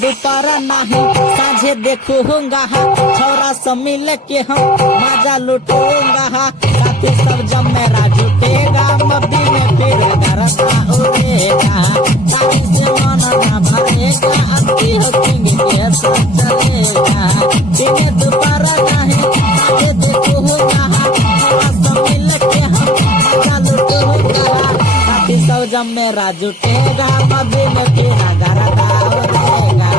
दोपहर नहीं साझे देखूंगा, छोरा सब मिल के हम मजा लुटूंगा। साथी सब जब मेरा जुटेगा, मब्बी में फिर गरबा उड़ेगा। तारी से मन न भरेगा, अति होकेंगे कैसे चलेगा। दिन दोपहर नहीं साझे देखूंगा, छोरा सब मिल के हम मजा लुटूंगा। साथी सब जब मेरा जुटेगा, मब्बी में फिर गरबा उड़ेगा।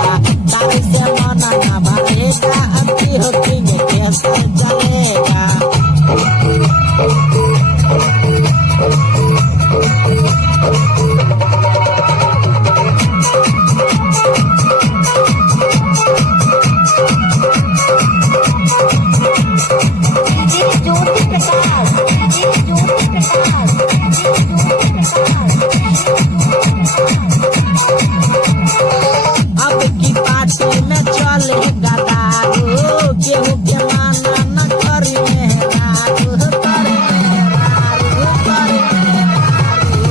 तारी से मन न भरेगा, अति होकेंगे कैसे चलेगा। अब की पार्टी में चलेगा दारू, केहू के माना न करी मेहरारू, करी मेहरारू, करी मेहरारू।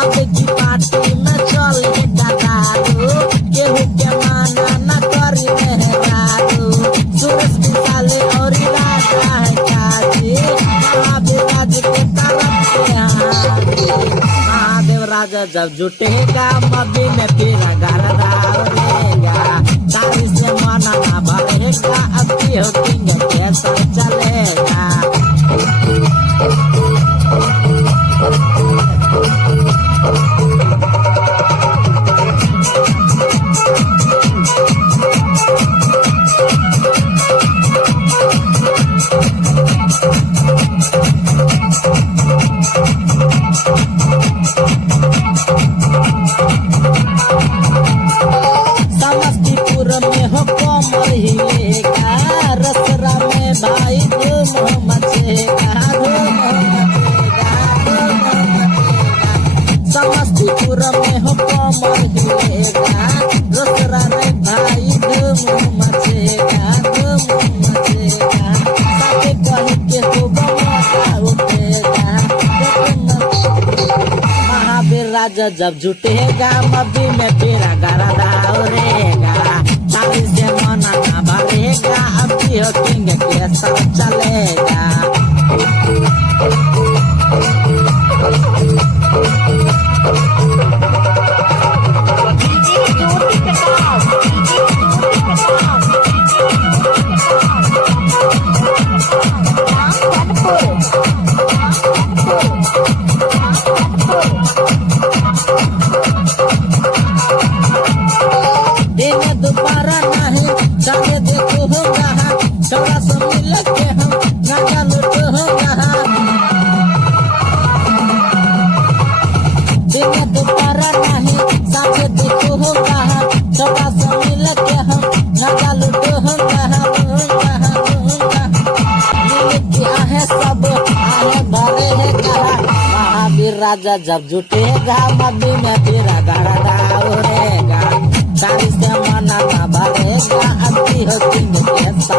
अब की पार्टी में चलेगा दारू, केहू के माना न करी मेहरारू। सूरज मिसाले और राजा है काजी, महादेव राज के तरफ से हाथी। महादेव राजा जब जुटेगा, मब्बी में फिर गरबा उड़ेगा। तारी से मन न भरेगा, अति होकेंगे कैसे चलेगा। समस्तीपुर में हो कमर हिलेगा, रसरा में भाई धूम मचेगा, धूम मचेगा, धूम मचेगा। समस्तीपुर में हो कमर हिलेगा, रसरा में भाई धूम मचेगा, धूम मचेगा। साथे कहीं के खूब मजा उठेगा। महावीर राजा जब जुटेगा, मब्बी में फिर गरबा उड़ेगा। तारी से मन न भरेगा, अति होकेंगे कैसे चलेगा। दिन दोपहर नहीं साझे देखूंगा, छोरा सब मिल के हम मजा लुटूंगा। दिन दोपहर नहीं साझे देखूंगा, छोरा सब मिल के हम मजा लुटूंगा। मिल के आहे सब आहे भरे है कहा। महावीर राजा जब जुटेगा, मब्बी में फिर गरबा उड़ेगा। तारी से मन न भरेगा, अति होकेंगे कैसे